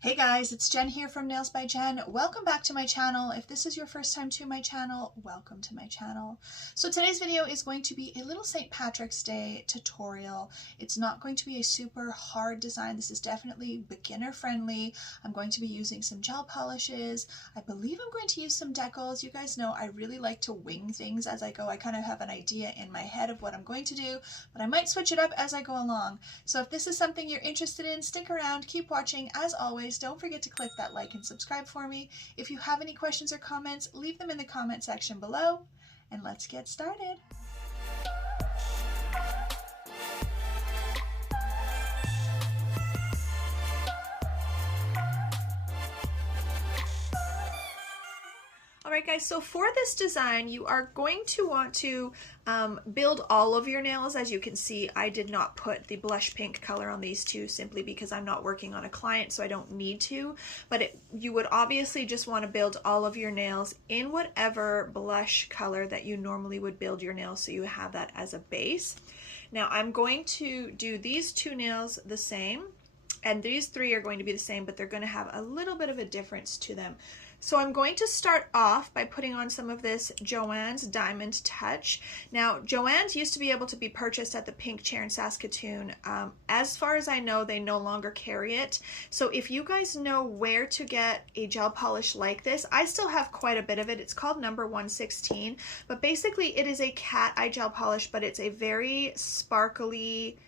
Hey guys, it's Jen here from Nails by Jen. Welcome back to my channel. If this is your first time to my channel, welcome to my channel. So today's video is going to be a little St. Patrick's Day tutorial. It's not going to be a super hard design. This is definitely beginner friendly. I'm going to be using some gel polishes. I believe I'm going to use some decals. You guys know I really like to wing things as I go. I kind of have an idea in my head of what I'm going to do, but I might switch it up as I go along. So if this is something you're interested in, stick around, keep watching. As always, don't forget to click that like and subscribe for me. If you have any questions or comments, leave them in the comment section below, and let's get started. Alright guys, so for this design you are going to want to build all of your nails. As you can see, I did not put the blush pink color on these two simply because I'm not working on a client, so I don't need to, but you would obviously just want to build all of your nails in whatever blush color that you normally would build your nails, so you have that as a base. Now I'm going to do these two nails the same, and these three are going to be the same, but they're going to have a little bit of a difference to them. So I'm going to start off by putting on some of this JOHENS Diamond Touch. Now, JOHENS used to be able to be purchased at the Pink Chair in Saskatoon. As far as I know, they no longer carry it. So if you guys know where to get a gel polish like this, I still have quite a bit of it. It's called number 116, but basically it is a cat eye gel polish, but it's a very sparkly,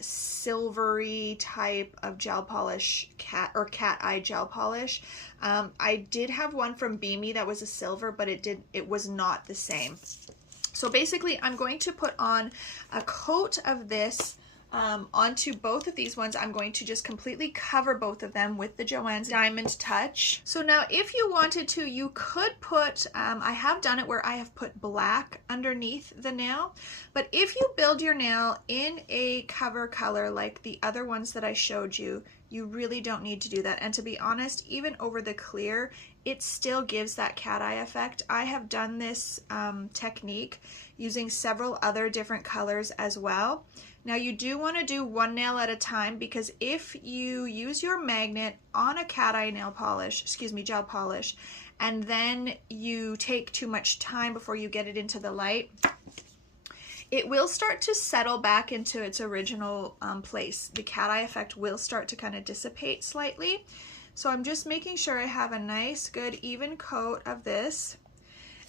silvery type of gel polish, cat eye gel polish. I did have one from Beamy that was a silver, but it was not the same. So basically I'm going to put on a coat of this onto both of these ones. I'm going to just completely cover both of them with the JOHENS Diamond Touch. So now if you wanted to, you could put, I have done it where I have put black underneath the nail, but if you build your nail in a cover color like the other ones that I showed you, you really don't need to do that. And to be honest, even over the clear, it still gives that cat eye effect. I have done this technique using several other different colors as well. Now you do want to do one nail at a time, because if you use your magnet on a cat eye nail polish, gel polish, and then you take too much time before you get it into the light, it will start to settle back into its original place. The cat eye effect will start to kind of dissipate slightly. So I'm just making sure I have a nice, good, even coat of this.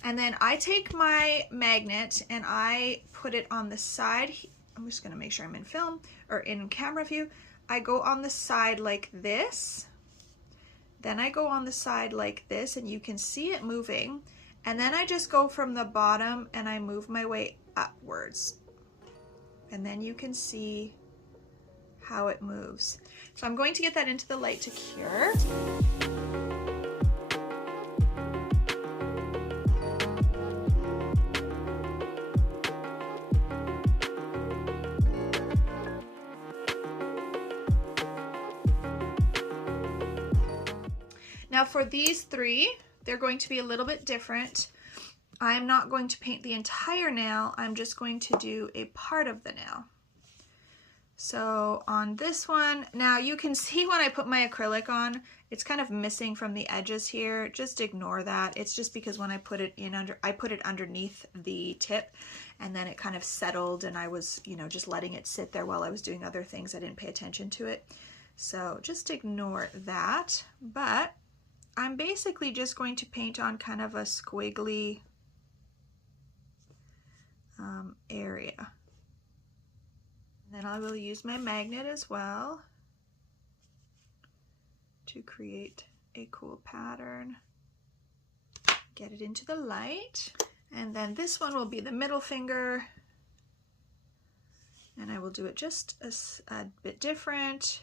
And then I take my magnet and I put it on the side. I'm just going to make sure I'm in film or in camera view. I go on the side like this. Then I go on the side like this, and you can see it moving. And then I just go from the bottom and I move my way upwards. And then you can see how it moves. So I'm going to get that into the light to cure. Now for these three, they're going to be a little bit different. I'm not going to paint the entire nail, I'm just going to do a part of the nail. So on this one, now you can see when I put my acrylic on, it's kind of missing from the edges here. Just ignore that. It's just because when I put it in I put it underneath the tip, and then it kind of settled, and I was, just letting it sit there while I was doing other things. I didn't pay attention to it. So just ignore that. But I'm basically just going to paint on kind of a squiggly area. And then I will use my magnet as well to create a cool pattern. Get it into the light. And then this one will be the middle finger. And I will do it just a bit different.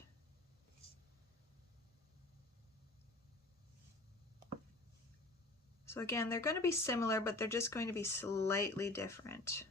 So again, they're going to be similar, but they're just going to be slightly different.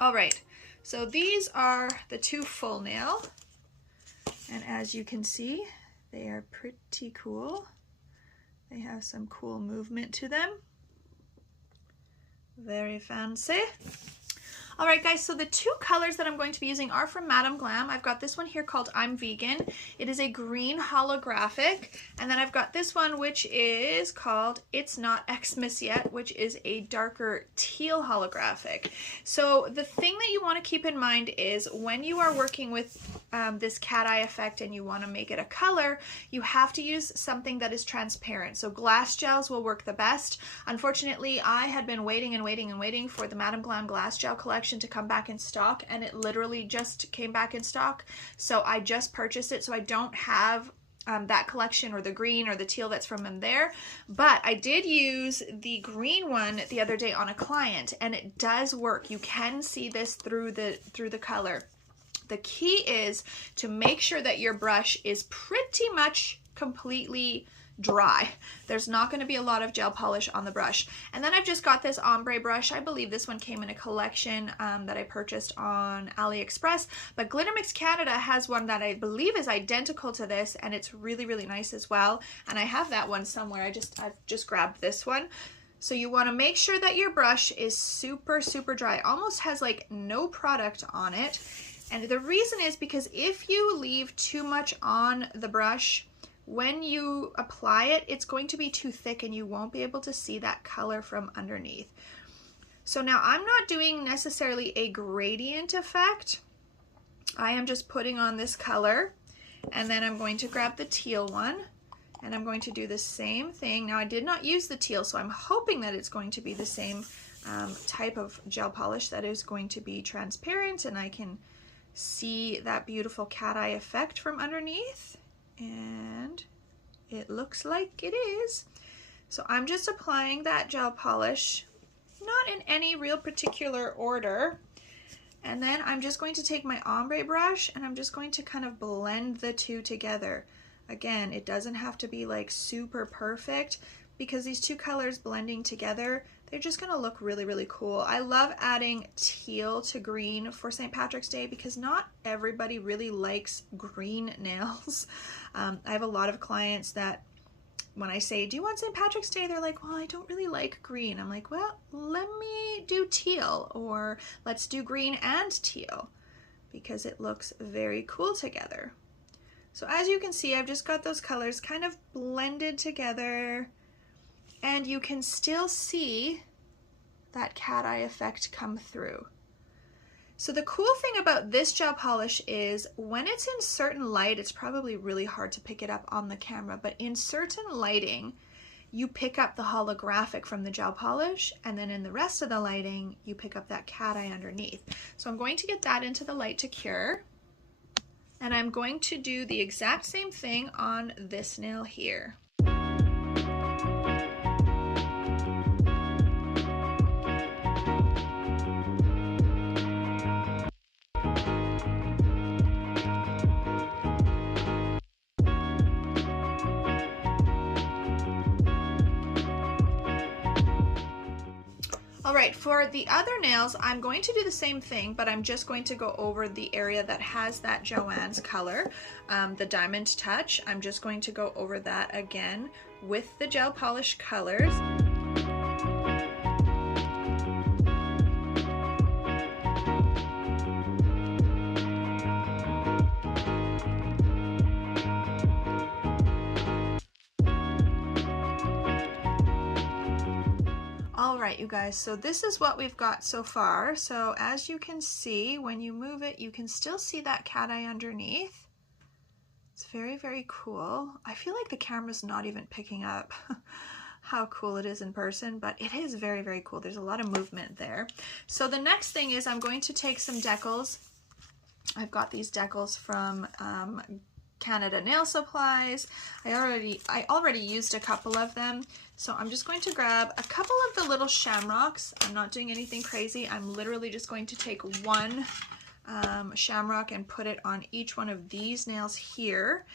All right, so these are the 2 full nail, and as you can see, they are pretty cool. They have some cool movement to them. Very fancy. All right, guys, so the 2 colors that I'm going to be using are from Madame Glam. I've got this one here called I'm Vegan. It is a green holographic. And then I've got this one, which is called It's Not XMAS Yet, which is a darker teal holographic. So the thing that you want to keep in mind is when you are working with this cat eye effect and you want to make it a color, you have to use something that is transparent. So glass gels will work the best. Unfortunately, I had been waiting and waiting and waiting for the Madame Glam glass gel collection to come back in stock, and it literally just came back in stock, so I just purchased it, so I don't have that collection or the green or the teal that's from them there, but I did use the green one the other day on a client, and it does work. You can see this through the color. The key is to make sure that your brush is pretty much completely dry. There's not going to be a lot of gel polish on the brush. And then I've just got this ombre brush. I believe this one came in a collection that I purchased on AliExpress, but Glitter Mix Canada has one that I believe is identical to this, and it's really, really nice as well. And I have that one somewhere. I've just grabbed this one. So you want to make sure that your brush is super, super dry. Almost has like no product on it. And the reason is because if you leave too much on the brush, when you apply it, it's going to be too thick and you won't be able to see that color from underneath. So now I'm not doing necessarily a gradient effect. I am just putting on this color, and then I'm going to grab the teal one and I'm going to do the same thing. Now I did not use the teal, so I'm hoping that it's going to be the same type of gel polish that is going to be transparent and I can see that beautiful cat eye effect from underneath. And it looks like it is. So I'm just applying that gel polish, not in any real particular order. And then I'm just going to take my ombre brush and I'm just going to kind of blend the 2 together. Again, it doesn't have to be like super perfect because these 2 colors blending together, they're just going to look really, really cool. I love adding teal to green for St. Patrick's Day because not everybody really likes green nails. I have a lot of clients that when I say, do you want St. Patrick's Day? They're like, well, I don't really like green. I'm like, well, let me do teal, or let's do green and teal because it looks very cool together. So as you can see, I've just got those colors kind of blended together, and you can still see that cat eye effect come through. So the cool thing about this gel polish is when it's in certain light, it's probably really hard to pick it up on the camera, but in certain lighting, you pick up the holographic from the gel polish, and then in the rest of the lighting, you pick up that cat eye underneath. So I'm going to get that into the light to cure, and I'm going to do the exact same thing on this nail here. All right, for the other nails, I'm going to do the same thing, but I'm just going to go over the area that has that JOHENS color, the Diamond Touch. I'm just going to go over that again with the gel polish colors. Alright, you guys, so this is what we've got so far. So as you can see, when you move it, you can still see that cat eye underneath. It's very, very cool. I feel like the camera's not even picking up how cool it is in person, but it is very, very cool. There's a lot of movement there. So the next thing is I'm going to take some decals. I've got these decals from Canada Nail Supplies. I already used a couple of them, so I'm just going to grab a couple of the little shamrocks. I'm not doing anything crazy. I'm literally just going to take one shamrock and put it on each one of these nails here.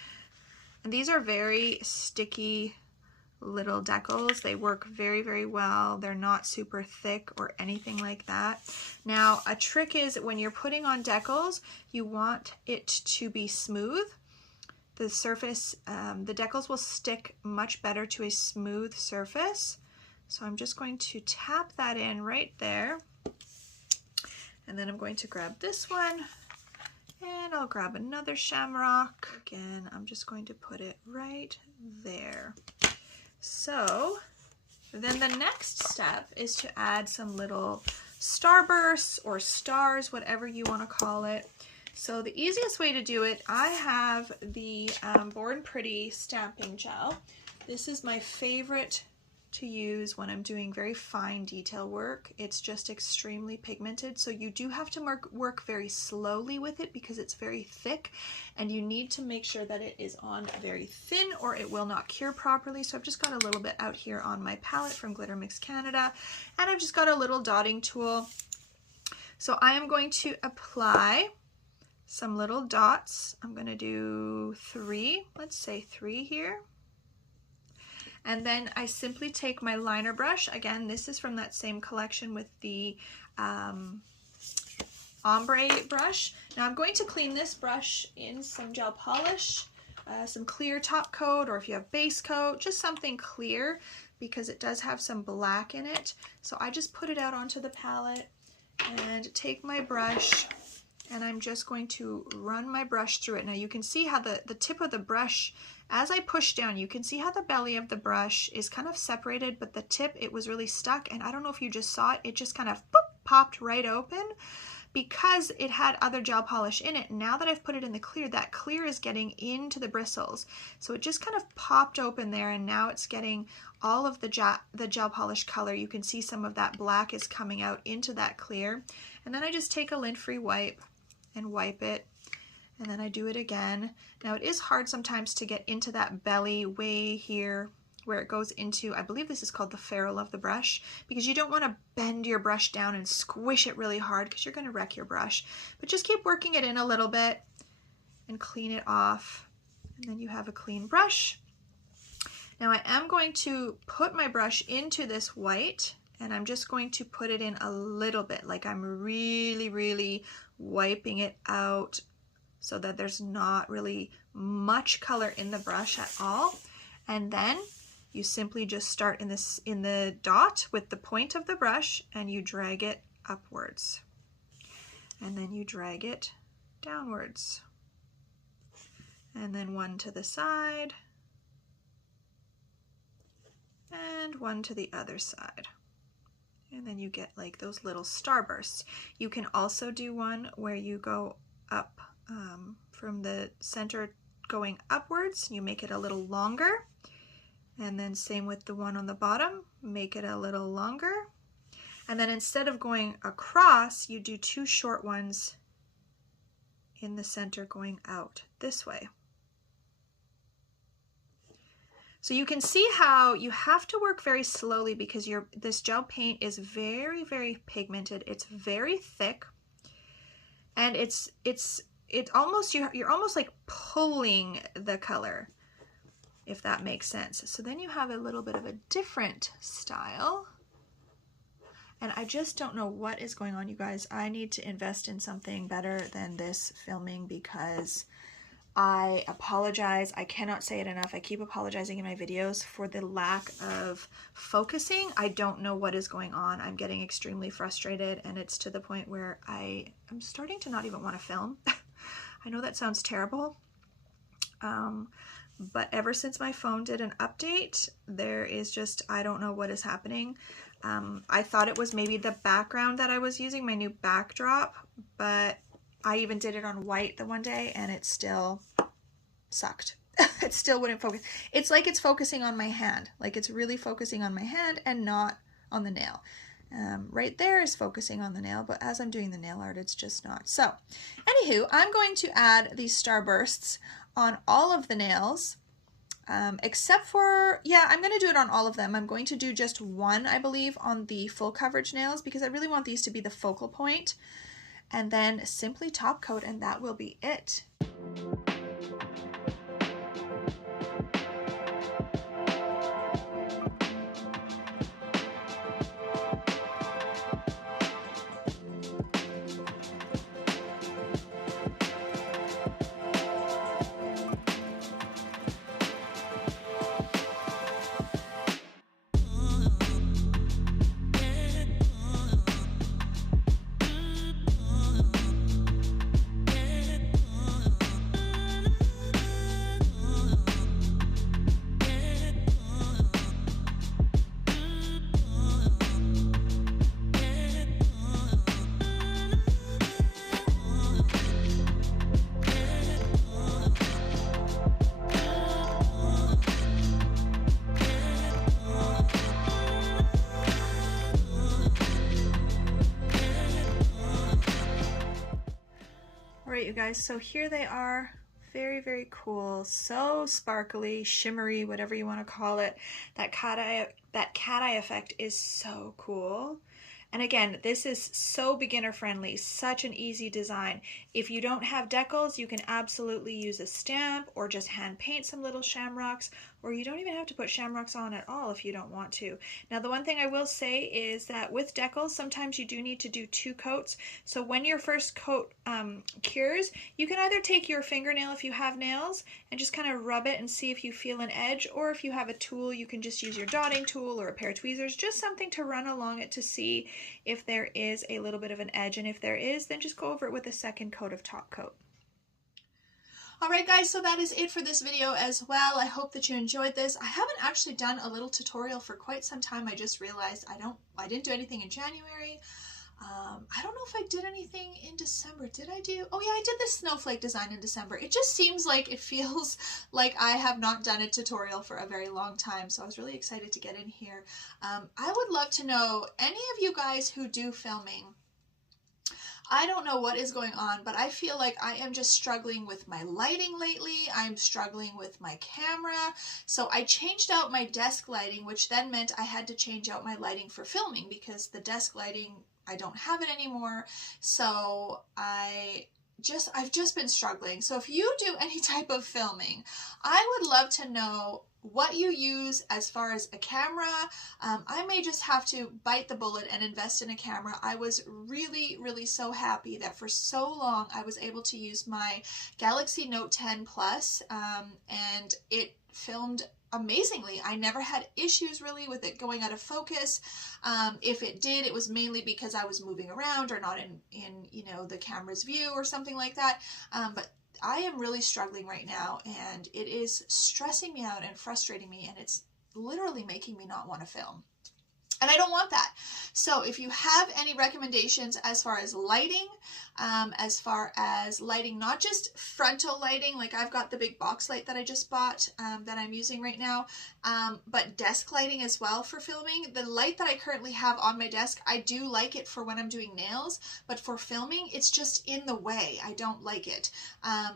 And these are very sticky little decals. They work very, very well. They're not super thick or anything like that. Now, a trick is when you're putting on decals, you want it to be smooth. The surface, the decals will stick much better to a smooth surface. So I'm just going to tap that in right there. And then I'm going to grab this one, and I'll grab another shamrock. Again, I'm just going to put it right there. So then the next step is to add some little starbursts or stars, whatever you want to call it. So the easiest way to do it, I have the Born Pretty stamping gel. This is my favorite to use when I'm doing very fine detail work. It's just extremely pigmented, so you do have to work very slowly with it because it's very thick, and you need to make sure that it is on very thin or it will not cure properly. So I've just got a little bit out here on my palette from Glitter Mix Canada, and I've just got a little dotting tool. So I am going to apply some little dots. I'm going to do 3, let's say 3 here. And then I simply take my liner brush. Again, this is from that same collection with the ombre brush. Now I'm going to clean this brush in some gel polish, some clear top coat, or if you have base coat, just something clear because it does have some black in it. So I just put it out onto the palette and take my brush, and I'm just going to run my brush through it. Now you can see how the tip of the brush, as I push down, you can see how the belly of the brush is kind of separated, but the tip, it was really stuck. And I don't know if you just saw it, it just kind of boop, popped right open because it had other gel polish in it. Now that I've put it in the clear, that clear is getting into the bristles. So it just kind of popped open there, and now it's getting all of the gel polish color. You can see some of that black is coming out into that clear. And then I just take a lint-free wipe and wipe it, and then I do it again. Now it is hard sometimes to get into that belly way here where it goes into, I believe this is called the ferrule of the brush, because you don't want to bend your brush down and squish it really hard because you're going to wreck your brush. But just keep working it in a little bit and clean it off, and then you have a clean brush. Now I am going to put my brush into this white, and I'm just going to put it in a little bit, like I'm really, really wiping it out so that there's not really much color in the brush at all. And then you simply just start in the dot with the point of the brush, and you drag it upwards, and then you drag it downwards, and then one to the side and one to the other side. And then you get like those little starbursts. You can also do one where you go up from the center going upwards. You make it a little longer. And then same with the one on the bottom, make it a little longer. And then instead of going across, you do 2 short ones in the center going out this way. So you can see how you have to work very slowly because this gel paint is very, very pigmented. It's very thick, and it's almost, you're almost like pulling the color, if that makes sense. So then you have a little bit of a different style. And I just don't know what is going on, you guys. I need to invest in something better than this filming because I apologize. I cannot say it enough. I keep apologizing in my videos for the lack of focusing. I don't know what is going on. I'm getting extremely frustrated, and it's to the point where I'm starting to not even want to film. I know that sounds terrible, but ever since my phone did an update, there is just, I don't know what is happening. I thought it was maybe the background that I was using, my new backdrop, but I even did it on white the one day and it still sucked. It still wouldn't focus. It's like it's focusing on my hand. Like it's really focusing on my hand and not on the nail. Right there is focusing on the nail, but as I'm doing the nail art, it's just not. So, anywho, I'm going to add these starbursts on all of the nails, except for, yeah, I'm going to do it on all of them. I'm going to do just one, I believe, on the full coverage nails because I really want these to be the focal point. And then simply top coat, and that will be it. you guys, so here they are. Very, very cool. So sparkly, shimmery, whatever you want to call it. That cat eye effect is so cool. And again, this is so beginner friendly, such an easy design. If you don't have decals, you can absolutely use a stamp or just hand paint some little shamrocks, or you don't even have to put shamrocks on at all if you don't want to. Now, the one thing I will say is that with decals, sometimes you do need to do 2 coats. So when your first coat cures, you can either take your fingernail if you have nails and just kind of rub it and see if you feel an edge, or if you have a tool, you can just use your dotting tool or a pair of tweezers, just something to run along it to see if there is a little bit of an edge. And if there is, then just go over it with a second coat of top coat. Alright guys, so that is it for this video as well. I hope that you enjoyed this. I haven't actually done a little tutorial for quite some time. I just realized I didn't do anything in January. I don't know if I did anything in December. Did I do? Oh yeah, I did this snowflake design in December. It just seems like it feels like I have not done a tutorial for a very long time. So I was really excited to get in here. I would love to know, any of you guys who do filming, I don't know what is going on, but I feel like I am just struggling with my lighting lately. I'm struggling with my camera. So I changed out my desk lighting, which then meant I had to change out my lighting for filming, because the desk lighting, I don't have it anymore. So I've just been struggling. So if you do any type of filming, I would love to know what you use as far as a camera. I may just have to bite the bullet and invest in a camera. I was really, really so happy that for so long I was able to use my Galaxy Note 10 Plus, and it filmed amazingly. I never had issues really with it going out of focus. If it did, it was mainly because I was moving around or not in you know, the camera's view or something like that. But I am really struggling right now, and it is stressing me out and frustrating me, and it's literally making me not want to film. And I don't want that. So if you have any recommendations as far as lighting, not just frontal lighting, like I've got the big box light that I just bought that I'm using right now, but desk lighting as well for filming. The light that I currently have on my desk, I do like it for when I'm doing nails, but for filming, it's just in the way. I don't like it.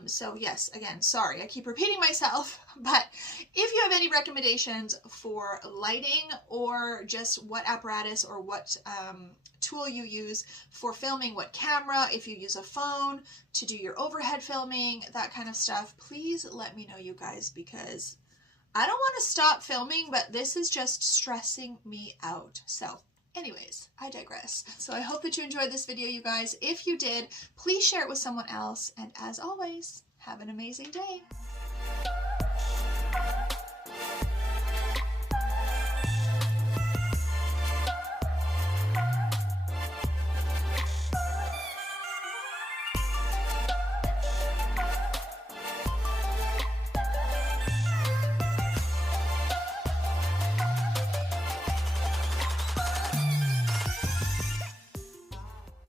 So yes, again, sorry, I keep repeating myself, but if you have any recommendations for lighting, or just what apparatus or what tool you use for filming, what camera, if you use a phone to do your overhead filming, that kind of stuff, please let me know, you guys, because I don't want to stop filming, but this is just stressing me out. So anyways, I digress. So I hope that you enjoyed this video, you guys. If you did, please share it with someone else, and as always, have an amazing day.